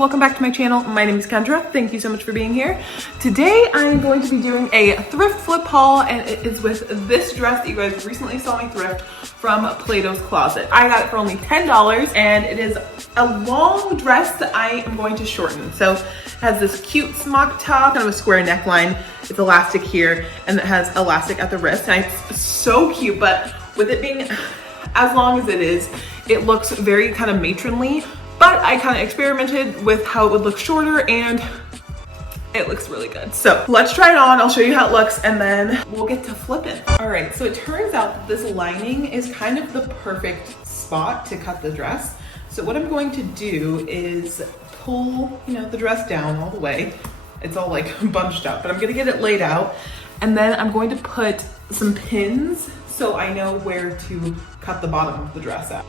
welcome back to my channel. My name is Kendra. Thank you so much for being here. Today I'm going to be doing a thrift flip haul, and it is with this dress that you guys recently saw me thrift from Plato's Closet. I got it for only $10, and it is a long dress that I am going to shorten. So it has this cute smock top, kind of a square neckline. It's elastic here, and it has elastic at the wrist, and it's so cute, but with it being as long as it is, it looks very kind of matronly. But I kind of experimented with how it would look shorter, and it looks really good. So let's try it on. I'll show you how it looks, and then we'll get to flipping. All right, so it turns out that this lining is kind of the perfect spot to cut the dress. So what I'm going to do is pull, the dress down all the way. It's all like bunched up, but I'm gonna get it laid out. And then I'm going to put some pins so I know where to cut the bottom of the dress at.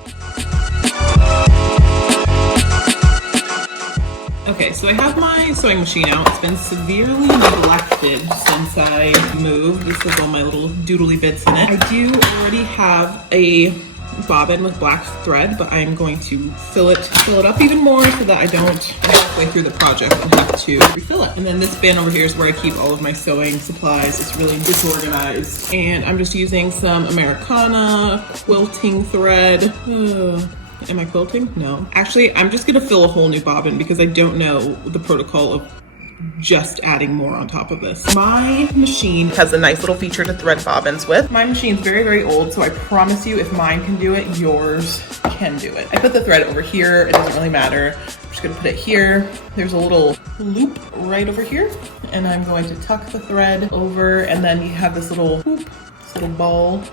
Okay, so I have my sewing machine out. It's been severely neglected since I moved. This has all my little doodly bits in it. I do already have a bobbin with black thread, but I'm going to fill it up even more so that I don't halfway through the project and have to refill it. And then this bin over here is where I keep all of my sewing supplies. It's really disorganized. And I'm just using some Americana quilting thread. Am I quilting? No. Actually, I'm just gonna fill a whole new bobbin because I don't know the protocol of just adding more on top of this. My machine has a nice little feature to thread bobbins with. My machine's very, very old, so I promise you if mine can do it, yours can do it. I put the thread over here. It doesn't really matter. I'm just gonna put it here. There's a little loop right over here, and I'm going to tuck the thread over, and then you have this little hoop, this little ball,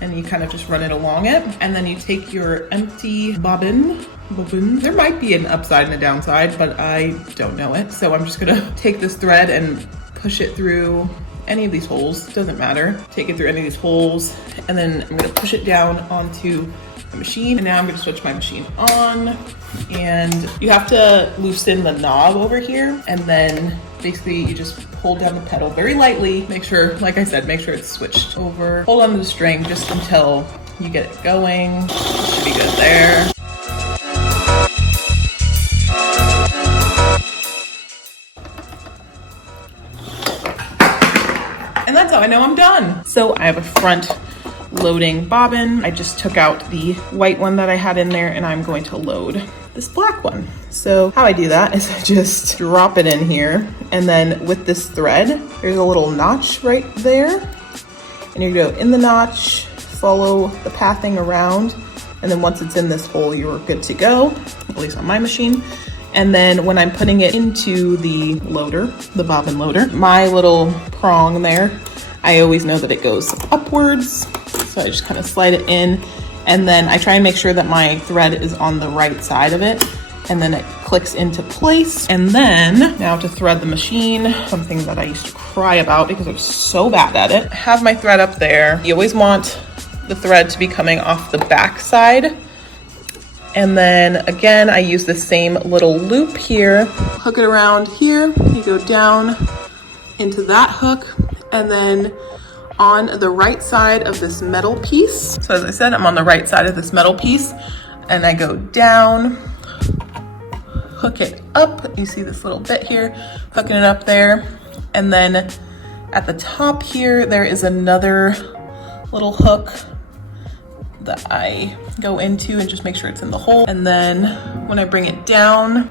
and you kind of just run it along it. And then you take your empty bobbin. There might be an upside and a downside, but I don't know it. So I'm just gonna take this thread and push it through any of these holes, doesn't matter. Take it through any of these holes, and then I'm gonna push it down onto the machine. And now I'm gonna switch my machine on, and you have to loosen the knob over here, and then basically you just hold down the pedal very lightly. Make sure, like I said, make sure it's switched over. Hold on to the string just until you get it going. Should be good there. And that's how I know I'm done. So I have a front loading bobbin. I just took out the white one that I had in there, and I'm going to load this black one. So how I do that is I just drop it in here, and then with this thread, there's a little notch right there, and you go in the notch, follow the pathing around, and then once it's in this hole, you're good to go, at least on my machine. And then when I'm putting it into the loader, the bobbin loader, my little prong there, I always know that it goes upwards. So I just kind of slide it in, and then I try and make sure that my thread is on the right side of it, and then it clicks into place. And then now to thread the machine, something that I used to cry about because I was so bad at it. I have my thread up there. You always want the thread to be coming off the back side. And then again, I use the same little loop here, hook it around here, you go down into that hook, and then on the right side of this metal piece. So as I said, I'm on the right side of this metal piece, and I go down, hook it up. You see this little bit here, hooking it up there. And then at the top here, there is another little hook that I go into and just make sure it's in the hole. And then when I bring it down,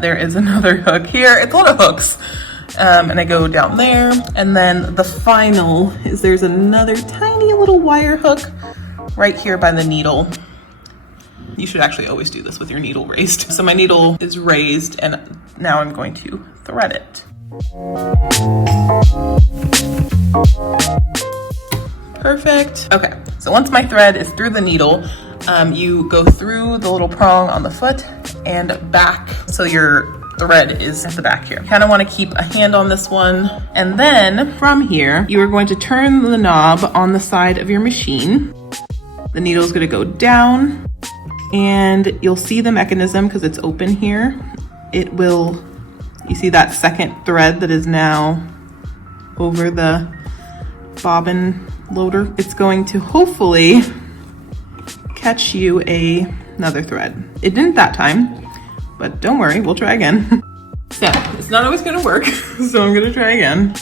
there is another hook here. It's a lot of hooks. And I go down there. And then the final is there's another tiny little wire hook right here by the needle. You should actually always do this with your needle raised. So my needle is raised, and now I'm going to thread it. Perfect. Okay, so once my thread is through the needle, you go through the little prong on the foot and back, so your thread is at the back here. You kind of want to keep a hand on this one. And then from here, you are going to turn the knob on the side of your machine. The needle is going to go down, and you'll see the mechanism because it's open here. It will, you see that second thread that is now over the bobbin loader? It's going to hopefully catch you another thread. It didn't that time, but don't worry, we'll try again. So it's not always gonna work, so I'm gonna try again.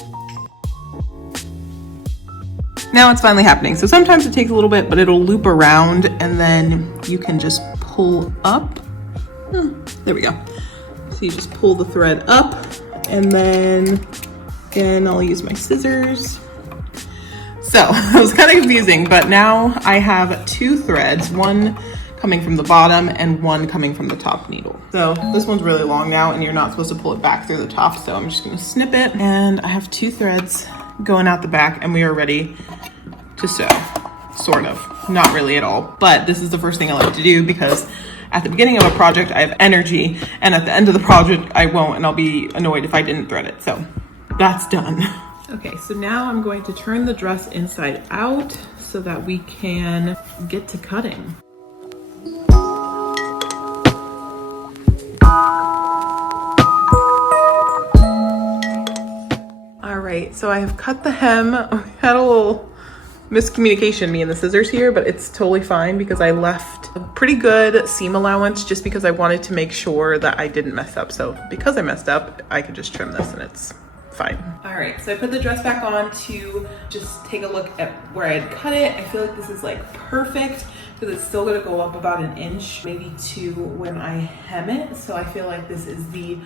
Now it's finally happening. So sometimes it takes a little bit, but it'll loop around and then you can just pull up. There we go. So you just pull the thread up and then again, I'll use my scissors. So it was kind of confusing, but now I have 2 threads, one coming from the bottom and one coming from the top needle. So this one's really long now and you're not supposed to pull it back through the top. So I'm just gonna snip it and I have 2 threads going out the back and we are ready to sew, sort of, not really at all. But this is the first thing I like to do because at the beginning of a project, I have energy and at the end of the project, I won't and I'll be annoyed if I didn't thread it. So that's done. Okay, so now I'm going to turn the dress inside out so that we can get to cutting. All right, so I have cut the hem. We had a little miscommunication, me and the scissors here, but it's totally fine because I left a pretty good seam allowance just because I wanted to make sure that I didn't mess up. So because I messed up, I could just trim this and it's fine. All right, so I put the dress back on to just take a look at where I had cut it. I feel like this is like perfect because it's still gonna go up about 1 inch, maybe 2 when I hem it. So I feel like this is the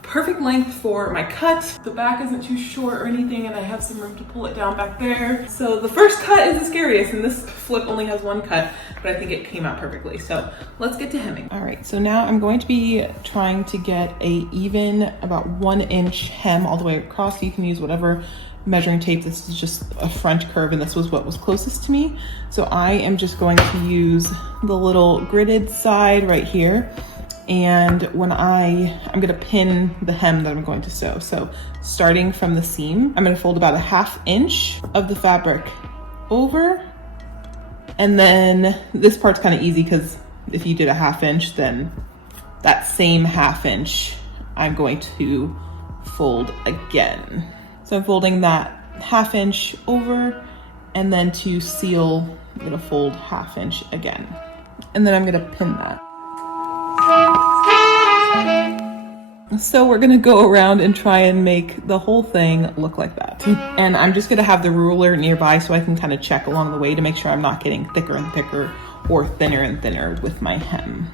perfect length for my cut. The back isn't too short or anything and I have some room to pull it down back there. So the first cut is the scariest and this flip only has 1 cut, but I think it came out perfectly. So let's get to hemming. All right, so now I'm going to be trying to get a even about 1 inch hem all the way across. So you can use whatever measuring tape. This is just a front curve and this was what was closest to me. So I am just going to use the little gridded side right here. And when I'm gonna pin the hem that I'm going to sew. So starting from the seam, I'm gonna fold about 1/2 inch of the fabric over. And then this part's kind of easy because if you did 1/2 inch, then that same 1/2 inch, I'm going to fold again. So I'm folding that 1/2 inch over and then to seal, I'm gonna fold 1/2 inch again. And then I'm gonna pin that. So we're gonna go around and try and make the whole thing look like that. And I'm just gonna have the ruler nearby so I can kind of check along the way to make sure I'm not getting thicker and thicker or thinner and thinner with my hem.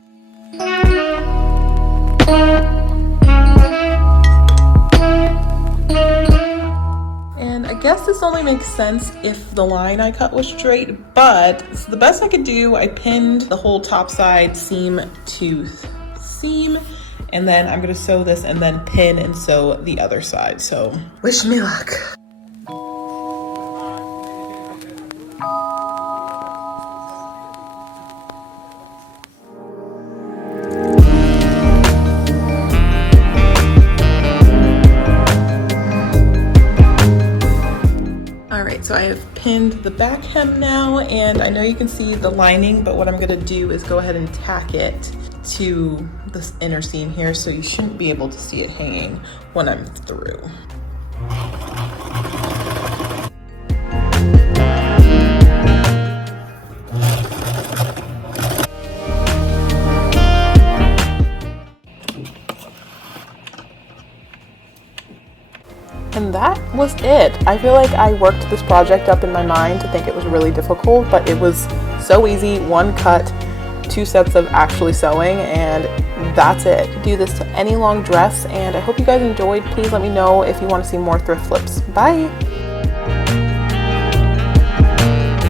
And I guess this only makes sense if the line I cut was straight, but it's the best I could do. I pinned the whole top side seam to seam, and then I'm gonna sew this and then pin and sew the other side. So wish me luck. So I have pinned the back hem now, and I know you can see the lining, but what I'm gonna do is go ahead and tack it to this inner seam here, so you shouldn't be able to see it hanging when I'm through. And that was it. I feel like I worked this project up in my mind to think it was really difficult, but it was so easy. 1 cut, 2 sets of actually sewing, and that's it. Do this to any long dress, and I hope you guys enjoyed. Please let me know if you want to see more thrift flips. Bye!